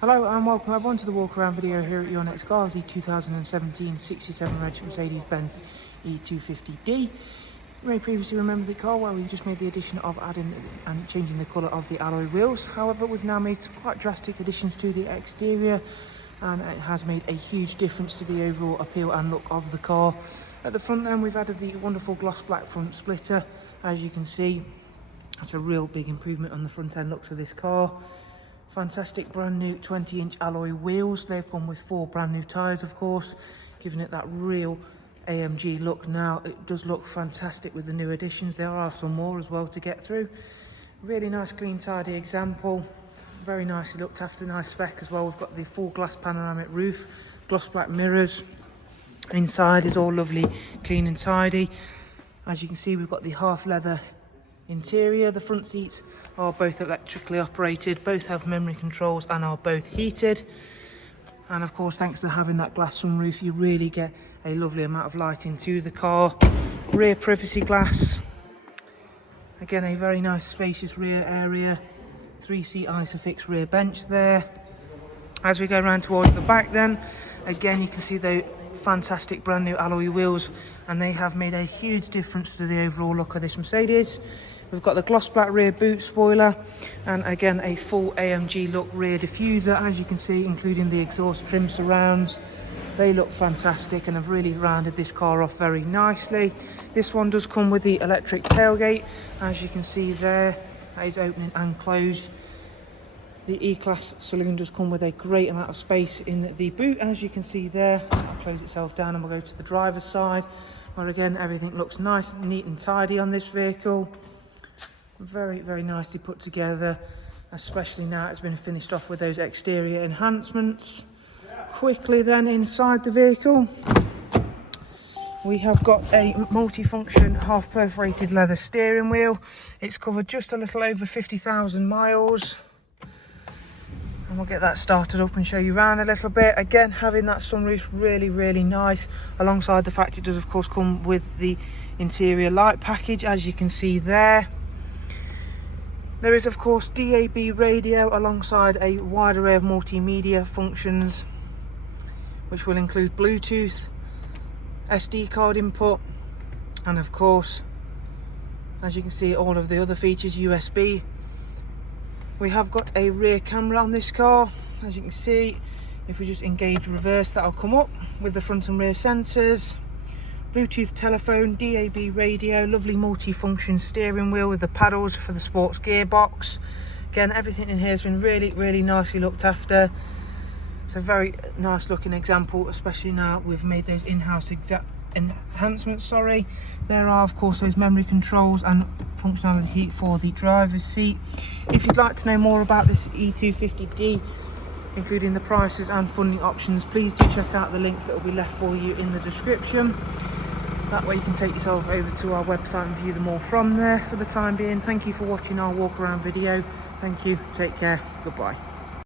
Hello and welcome everyone to the walk around video here at your next car, the 2017 67 reg Mercedes-Benz E220D. You may previously remember the car where we just made the addition of adding and changing the colour of the alloy wheels. However, we've now made some quite drastic additions to the exterior, and it has made a huge difference to the overall appeal and look of the car. At the front then, we've added the wonderful gloss black front splitter. As you can see, that's a real big improvement on the front end look to this car. Fantastic brand new 20-inch alloy wheels. They've come with 4 brand new tyres, of course, giving it that real AMG look. Now it does look fantastic with the new additions. There are some more as well to get through. Really nice, clean, tidy example. Very nicely looked after, nice spec as well. We've got the full glass panoramic roof, gloss black mirrors. Inside is all lovely, clean and tidy. As you can see, we've got the half leather interior. The front seats are both electrically operated, both have memory controls and are both heated. And of course, thanks to having that glass sunroof, you really get a lovely amount of light into the car. Rear privacy glass. Again, a very nice spacious rear area. 3-seat Isofix rear bench there. As we go around towards the back then, again you can see the fantastic brand new alloy wheels, and they have made a huge difference to the overall look of this Mercedes. We've got the gloss black rear boot spoiler, and again a full AMG look rear diffuser, as you can see, including the exhaust trim surrounds. They look fantastic and have really rounded this car off very nicely. This one does come with the electric tailgate, as you can see there. That is opening and closed. The E-Class saloon does come with a great amount of space in the boot, as you can see there. It'll close itself down, and we'll go to the driver's side, where again everything looks nice and neat and tidy on this vehicle. Very, very nicely put together, especially now it's been finished off with those exterior enhancements. Quickly then, inside the vehicle, we have got a multi-function half perforated leather steering wheel. It's covered just a little over 50,000 miles. And we'll get that started up and show you around a little bit. Again, having that sunroof really, really nice, alongside the fact it does of course come with the interior light package, as you can see there. There is of course DAB radio alongside a wide array of multimedia functions, which will include Bluetooth, SD card input, and of course, as you can see, all of the other features, USB. We have got a rear camera on this car, as you can see. If we just engage reverse, that'll come up with the front and rear sensors. Bluetooth telephone, DAB radio, lovely multi-function steering wheel with the paddles for the sports gearbox. Again, everything in here has been really, really nicely looked after. It's a very nice looking example, especially now we've made those in-house enhancements. There are of course those memory controls and functionality for the driver's seat. If you'd like to know more about this E220D, including the prices and funding options, please do check out the links that will be left for you in the description. That way you can take yourself over to our website and view them all from there. For the time being, thank you for watching our walk around video. Thank you, take care, goodbye.